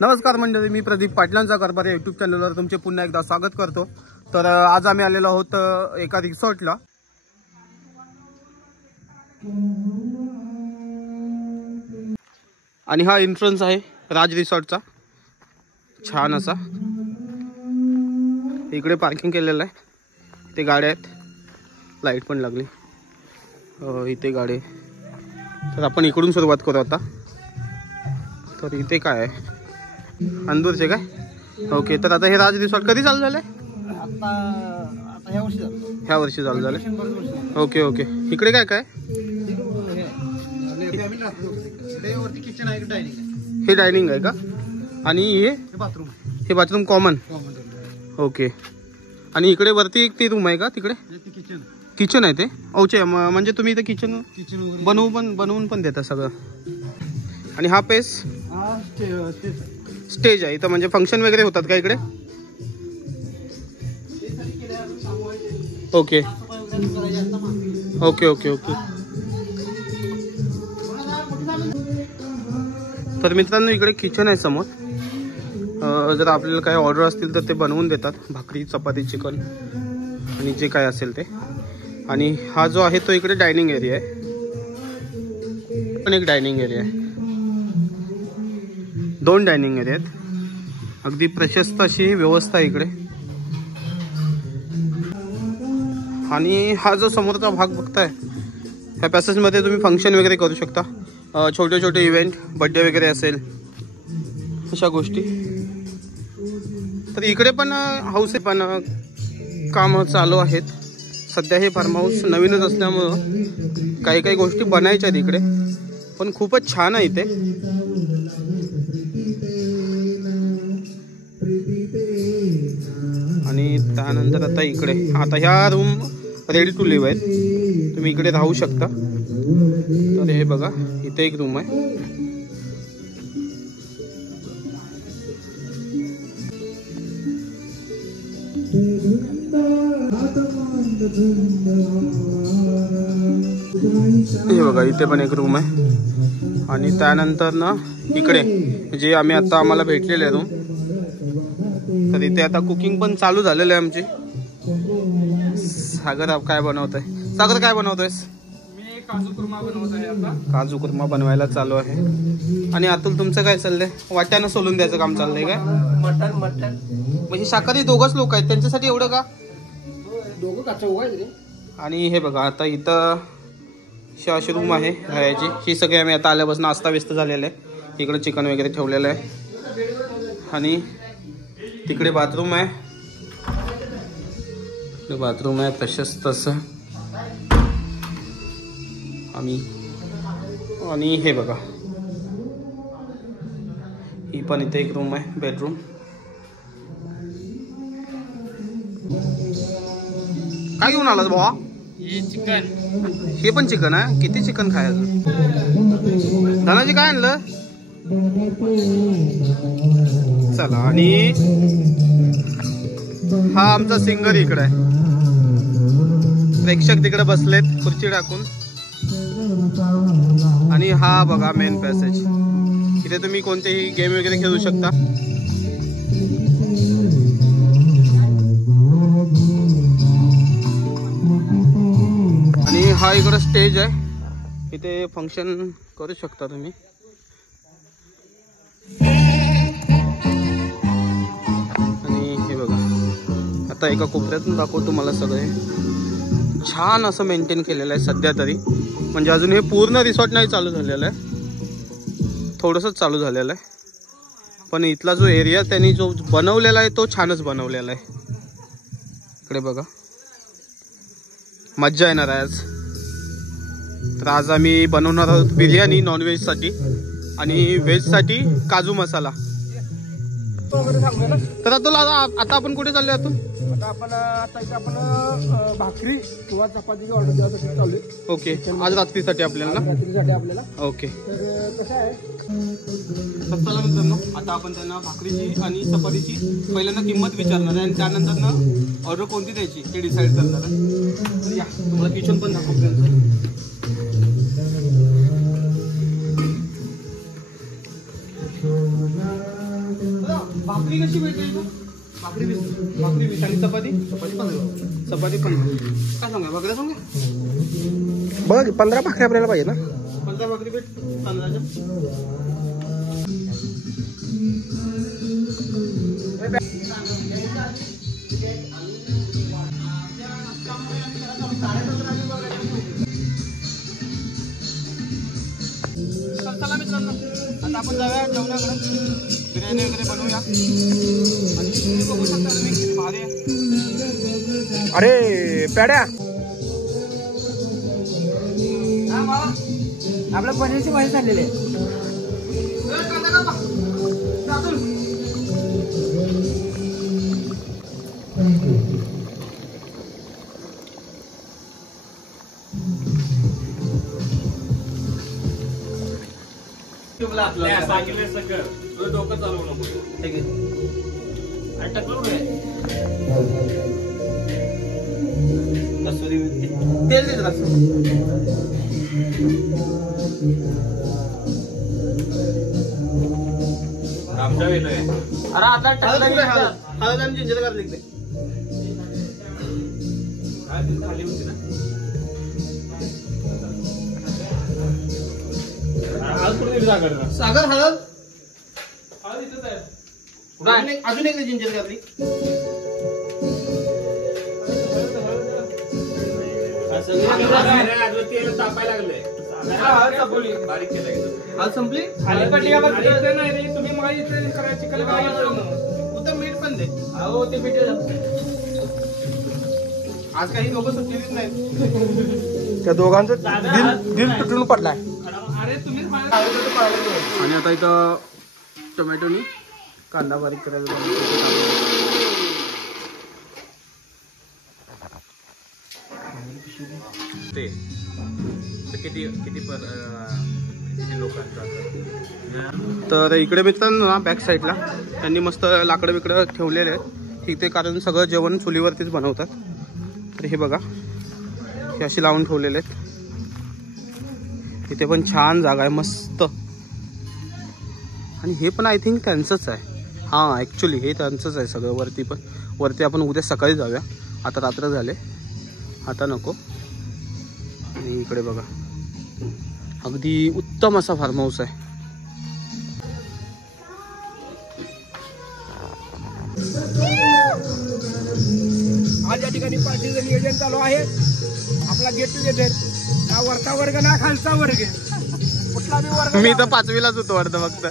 नमस्कार मंडळी, मी प्रदीप पाटलांचा कारभार या यूट्यूब चॅनलवर तुमचे पुन्हा एकदा स्वागत करतो। तर आज आम्ही आलेलो आहोत एका रिसॉर्टला। आणि हा एंट्रन्स आहे राज रिसॉर्टचा, छान असा। इकडे पार्किंग केलेलं आहे, इथे गाड्या आहेत, लाईट पण लागली, इथे गाडी। तर आपण इकडून सुरुवात करू आता। तर इथे काय आहे, अंदूरचे काय? ओके, तर आता हे राज रिसॉर्ट कधी चालू झालंय? आता ह्या वर्षी चालू झालंय। ओके ओके, इकडे काय काय? किचन आहे, डायनिंग आहे। हे डायनिंग आहे का? आणि हे बाथरूम, हे बाथरूम कॉमन। ओके, आणि इकडे वरती एक ती रूम आहे का? तिकडे किचन किचन आहे ते? ओके, म्हणजे तुम्ही इथे किचन किचन बनवून पण देता सगळं। आणि हा पेस स्टेज आहे इथं, म्हणजे फंक्शन वगैरे होतात का इकडे? Okay okay okay okay. तर मित्रांनो, इकडे किचन आहे समोर। जर आपल्याला काही ऑर्डर असतील तर ते बनवून देतात, भाकरी, चपाती, चिकन आणि जे काय असेल ते। आणि हा जो आहे तो इकडे डायनिंग एरिया आहे, पण एक डायनिंग एरिया आहे, 2 डायनिंग एरिया आहेत। अगदी प्रशस्त अशी व्यवस्था आहे इकडे। आणि हा जो समोरचा भाग बघताय, ह्या पॅसेजमध्ये तुम्ही फंक्शन वगैरे करू शकता, छोटे छोटे इव्हेंट, बर्थडे वगैरे असेल, अशा गोष्टी। तर इकडे पण हाऊस आहे, पण काम चालू आहेत सध्या। हे फार्म हाऊस नवीनच असल्यामुळं काही काही गोष्टी बनायच्या आहेत इकडे, पण खूपच छान आहे इथे। आणि त्यानंतर आता इकडे, आता ह्या रूम रेडी टू लिव्ह आहेत, तुम्ही इकडे राहू शकता। तर हे बघा, इथे एक रूम आहे। हे बघा, इथे पण एक रूम आहे। आणि त्यानंतर ना इकडे जे आम्हाला भेटलेले रूम, तर इथे आता कुकिंग पण चालू झालेलं आहे आमची। सागर काय बनवतोय? सागर काय बनवतोयस? मी काजू कुर्मा बनवत आहे आता। काजू कुर्मा बनवायला चालू आहे। आणि अतुल, तुमचं काय चाललंय? वाट्यानं सोलून द्यायचं काम चाललंय काय? मटन म्हणजे शाकाहारी दोघच लोक आहेत, त्यांच्यासाठी एवढं का? दोघं का चौघ आहेत रे। आणि हे बघा, आता इथं अशी रूम आहे राहायची। ही सगळी आम्ही आता आल्यापासून अस्ताव्यस्त झालेलं आहे। इकडे चिकन वगैरे ठेवलेलं आहे। आणि तिकडे बाथरूम आहे, बाथरूम आहे प्रशस्त असं। आणि हे बघा, ही पण इथे एक रूम आहे, बेडरूम। काय घेऊन आलास भावा? हे चिकन, हे पण चिकन आहे? किती चिकन खायचं? धनाजी काय आणलं? चला, आणि हा आमचा सिंगर इकडे आहे, प्रेक्षक तिकडे बसलेत खुर्ची टाकून। आणि हा बघा मेन पॅसेज, इथे तुम्ही कोणतेही गेम वगैरे खेळू शकता। आणि हा इकडे स्टेज आहे, इथे फंक्शन करू शकता तुम्ही। आणि हे बघा, आता एका कोपऱ्यातून दाखवतो तुम्हाला। सगळे छान असं मेंटेन केलेलं आहे सध्या तरी, म्हणजे अजून हे पूर्ण रिसॉर्ट नाही चालू झालेलं आहे, थोडंसंच चालू झालेलं आहे। पण इथला जो एरिया त्यांनी जो बनवलेला आहे तो छानच बनवलेला आहे। इकडे बघा, मज्जा येणार आहे आज। तर आज आम्ही बनवणार आहोत बिर्याणी नॉनव्हेज साठी, आणि व्हेज साठी काजू मसाला। तर आता आपण कुठे चाललोय? आता आपण भाकरी किंवा चपातीची ऑर्डर द्यायसाठी चालू आहे। ओके, आज रात्रीसाठी आपल्याला ना? रात्रीसाठी आपल्याला। ओके, तर कसं आहे, चला मित्रांनो, आता आपण त्यांना भाकरीची आणि चपातीची पहिल्यांदा किंमत विचारणार आहे, आणि त्यानंतर ना ऑर्डर कोणती द्यायची हे डिसाईड करणार आहे। तर या, तुम्हाला किचन पण दाखवतो। भाकरी कशी भेटेल इथं? भाकरी 20 आणि चपाती 15. चपाती 15. काय सांगा भाकऱ्या सांगा बघ 15 भाकरी आपल्याला पाहिजे ना. 15 भाकरी भेट 15च्या. चला मित्रांनो आता आपण जाऊया जेवणाकडे. बिर्याणी वगैरे बनवूया आणि तुम्ही बघू शकता तुम्ही किती भारी आहे. अरे प्याड्या आपल्या पनीरची भाजी चाललेली आहे. सांगितलं सगळं तुझं डोकं चालवू नको. ठीक आहे कसुरी मेथी तेल देत राहतो. आमच्या वेळेला आहे. अरे आता हळद आणि जिंजर गार्लिक दे. खाली होती ना आज कुठे सागर सागर हळद आज इथंच आहे. अजून एक जिंजर गार्लिक. तेल तापायला लागलंय. बारीक केलं हळद संपली. खाली पडली का बघ. नाही रे तुम्ही मला इथे करायची चिकन उत्तम मीठ पण दे. अहो ते मीठ आज काही लोक सुटलेलीच नाहीत. त्या दोघांचं दिल तुटून पडलाय. अरे तुम्ही आणि आता इथं टोमॅटोनी कांदा बारीक करायला ते किती किती लोकांचा. तर इकडे मित्रांनो ना बॅक साईडला त्यांनी मस्त लाकडं बिकडं ठेवलेले आहेत तिथे, कारण सगळं जेवण चुलीवरतीच बनवतात. तर हे बघा हे अशी लावून ठेवलेले आहेत. इथे पण छान जागा आहे मस्त. आणि हे पण आय थिंक त्यांचंच आहे. हां ॲक्च्युली हे त्यांचंच आहे सगळं. वरती पण वरती आपण उद्या सकाळी जाऊया. आता रात्र झाले, आता नको. आणि इकडे बघा अगदी उत्तम असा फार्म हाऊस आहे. आज या ठिकाणी पार्टीचं नियोजन चालू आहे. आपला गेट टुगेदर. हा वरचा वर्ग ना खालचा वर्ग. कुठला बी वर्ग. मी तर 5वीलाच होतो वाटतं फक्त.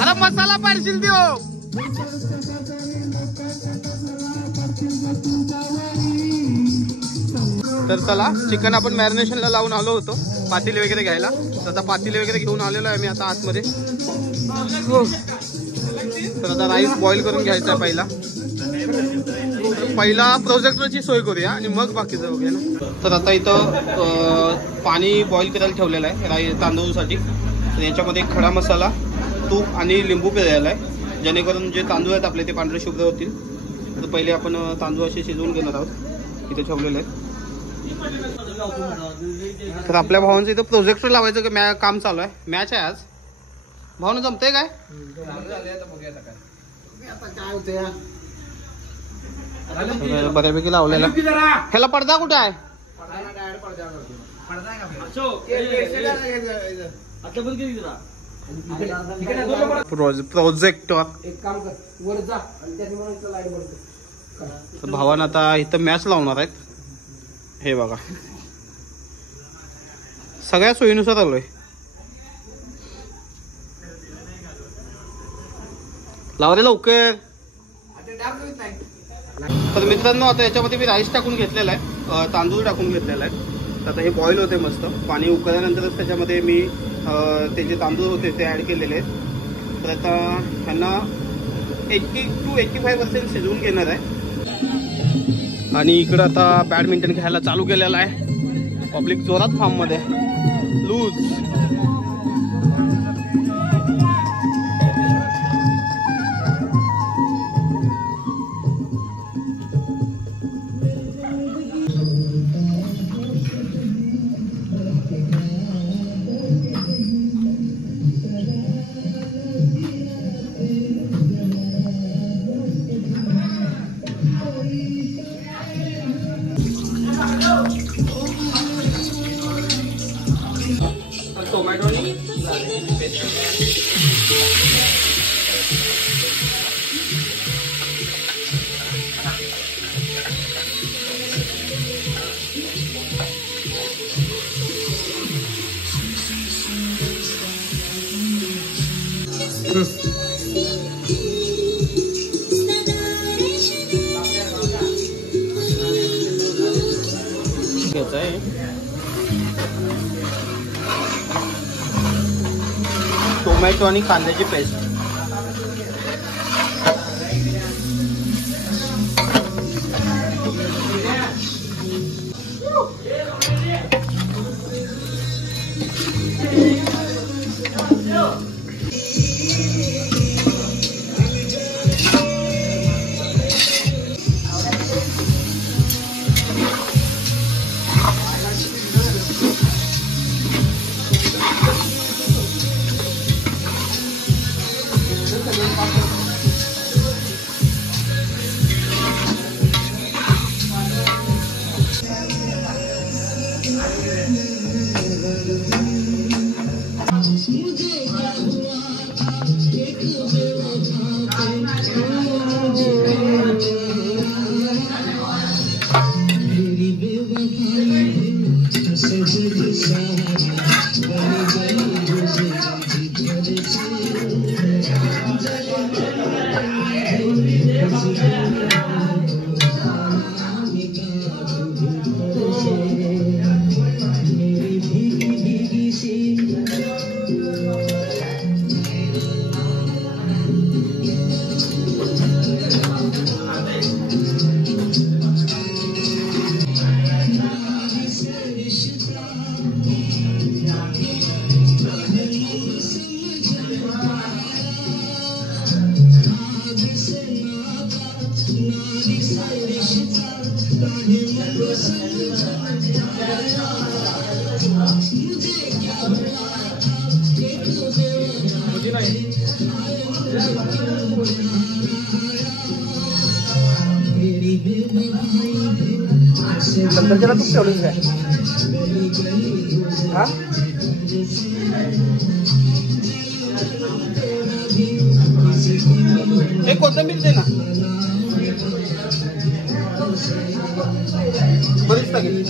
अरे मसाला पाडशील देऊ. तर चला चिकन आपण मॅरिनेशनला लावून आलो होतो पातेले वगैरे घ्यायला. तर आता पातेले वगैरे घेऊन आलेलो आहे मी आता आतमध्ये. तर आता राईस बॉईल करून घ्यायचा आहे पहिला प्रोजेक्टरची सोय करूया आणि मग बाकीचं बघूया ना. तर आता इथं पाणी बॉईल करायला ठेवलेलं आहे तांदूळसाठी. तर याच्यामध्ये खडा मसाला, तूप आणि लिंबू पिळलेला आहे, जेणेकरून जे तांदूळ आहेत आपले ते पांढरे शुभ्र होतील. तर पहिले आपण तांदूळ असे शिजवून घेणार आहोत. इथे ठेवलेले आहेत. तर आपल्या भावांचं इथं प्रोजेक्टर लावायचं का काम चालू आहे. मॅच आहे आज. भावना जमतंय काय? बऱ्यापैकी लावलेला. ह्याला पडदा कुठे आहे? प्रोजेक्टर. एक काम कर वर जा आणि त्याच्यामुळे लाईट बंद कर. भावानं आता इथं मॅच लावणार आहेत. हे बघा सगळ्या सोयीनुसार आलोय. लावले लवकर. तर मित्रांनो आता याच्यामध्ये मी राईस टाकून घेतलेला आहे, तांदूळ टाकून घेतलेला आहे. तर आता हे बॉईल होते मस्त. पाणी उकळल्यानंतरच त्याच्यामध्ये मी ते जे तांदूळ होते ते ॲड केलेले आहेत. तर आता ह्यांना 80 to 85% शिजवून घेणार आहे. आणि इकडं आता बॅडमिंटन खेळायला चालू केलेला आहे. पब्लिक जोरात फॉर्ममध्ये लूज. घ्यायचं आहे टोमॅटो आणि कांद्याची पेस्ट. त्याला तूप ठेवलंच काय हा एक कोथिंबीर दे ना बरीच टाकेल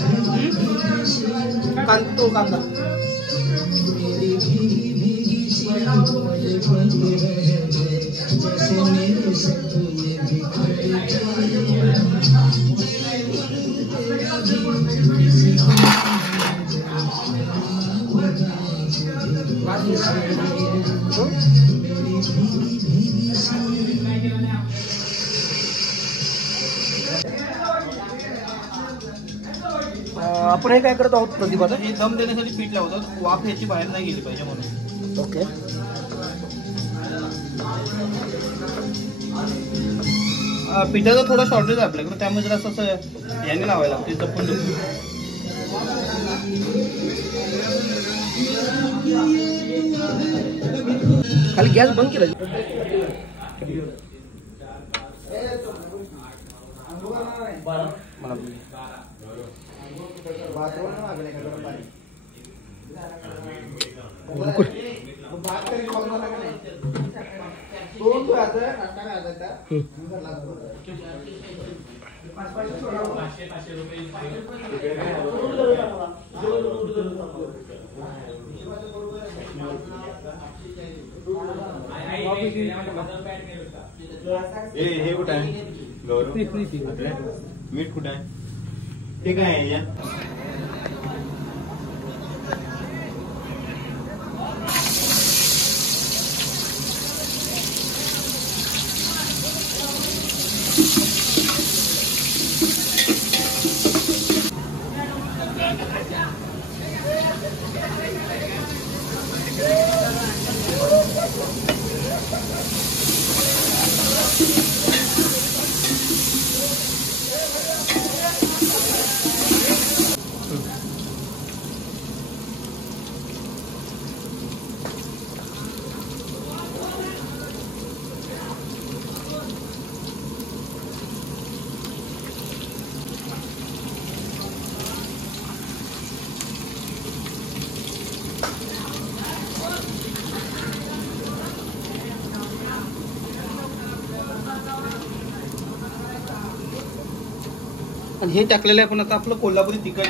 तो कांदा आपण हे काय करत आहोत प्रदीप आता हे दम देण्यासाठी पीठ लावतात वाफ ह्याची बाहेर नाही गेली पाहिजे म्हणून. ओके पिठाचा थोडा शॉर्टेज आहे आपल्याकडे त्यामुळे जरा असं याने लावायला लागते जपून जपून. खाली गॅस बंद केला हे कुठं आहे गौरव मीठ कुठं आहे ते काय आहे या आणि हे टाकलेलं आहे पण आता आपलं कोल्हापुरी तिखट.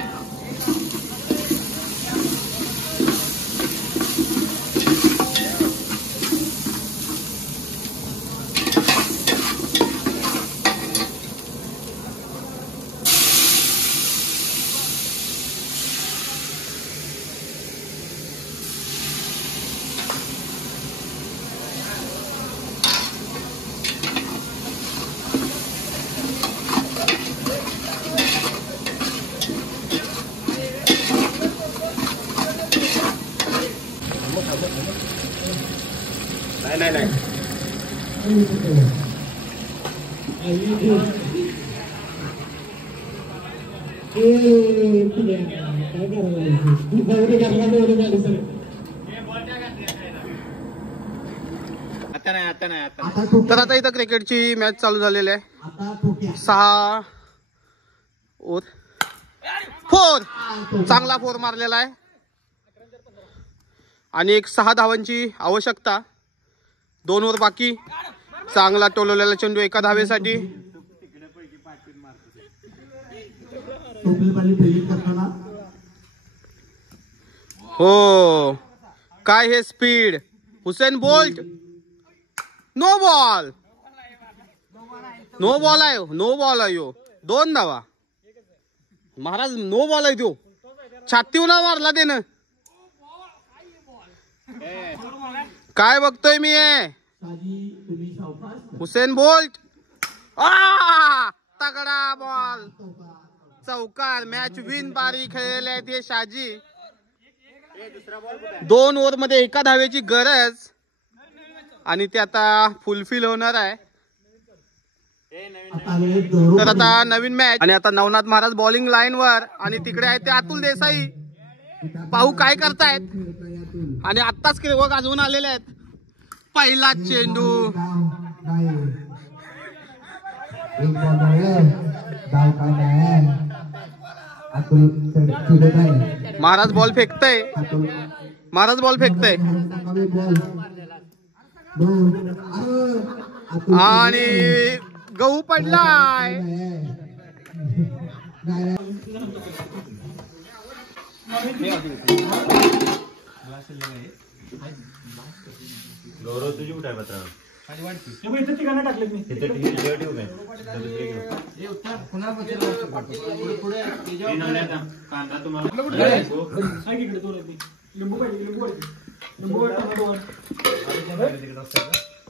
नाही नाही आता नाही आता नाही आता. तर आता इथं क्रिकेटची मॅच चालू झालेली आहे. 6 ओव्हर 4 चांगला 4 मारलेला आहे आणि एक 6 धावांची आवश्यकता. 2 ओव्हर बाकी. चांगला टोलवलेला चेंडू एका धावेसाठी. हो काय हे speed. Usain Bolt. No ball. No ball आहे. नो बॉल आहे. 2 धावा. महाराज नो बॉल आहे तो. छातीवर मारला त्यानं. काय बघतोय मी. Usain Bolt. तगडा बॉल. चौकार. मॅच विन बारी खेळलेले आहेत हे शाजी. 2 ओव्हर मध्ये एका धावेची गरज आणि ते आता फुलफिल होणार आहे. तर आता नवीन मॅच आणि आता नवनाथ महाराज बॉलिंग लाईन वर आणि तिकडे आहे ते अतुल देसाई. पाहू काय करतायत. आणि आत्ताच केवळ गाजवून आलेले आहेत. पहिला चेंडू. महाराज बॉल फेकताय. महाराज बॉल फेकताय आणि गहू पडलाय. गौरव तुझी कुठे आहे पत्र. इथं ठिकाणं टाकलेत मी. कांदा तुम्हाला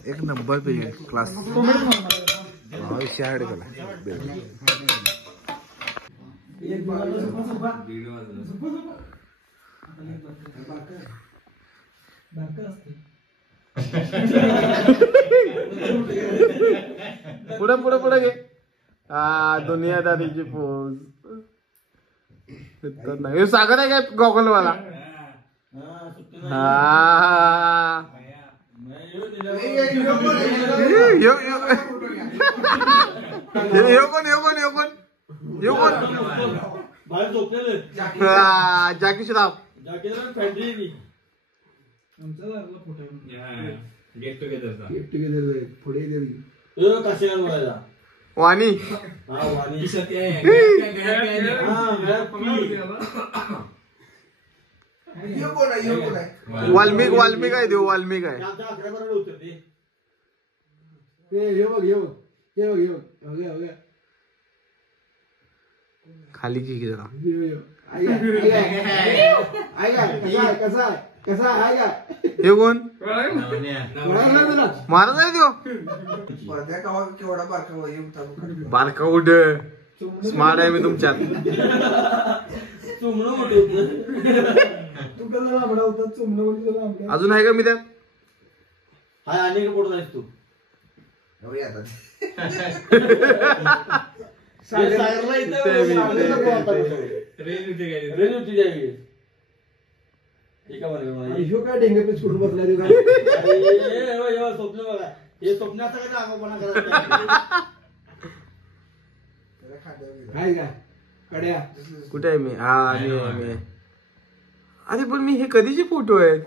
एक नंबर पे क्लास शहर पुढे पुढे पुढे घे. दुनियादारीची पोज. नाही सागर आहे काय गॉगल वाला. जॅकी श्राफ. गेट टुगेदरचा वाणी. वाल्मिक वाल्मिक आहे देऊ. वाल्मिक आहे. खाली की जरा. हे कोण. महाराज आहे तो. बारका उठ. स्मार्ट आहे मी तुमच्यात. अजून आहे का मी त्यात. तू काय डेंगे पे सोडून बसलाय. स्वप्न बघा. हे स्वप्नाचा काय आगोपणा करायचा. कड्या कुठे आहे मी. मी अरे पण मी हे कधीचे फोटो आहेत.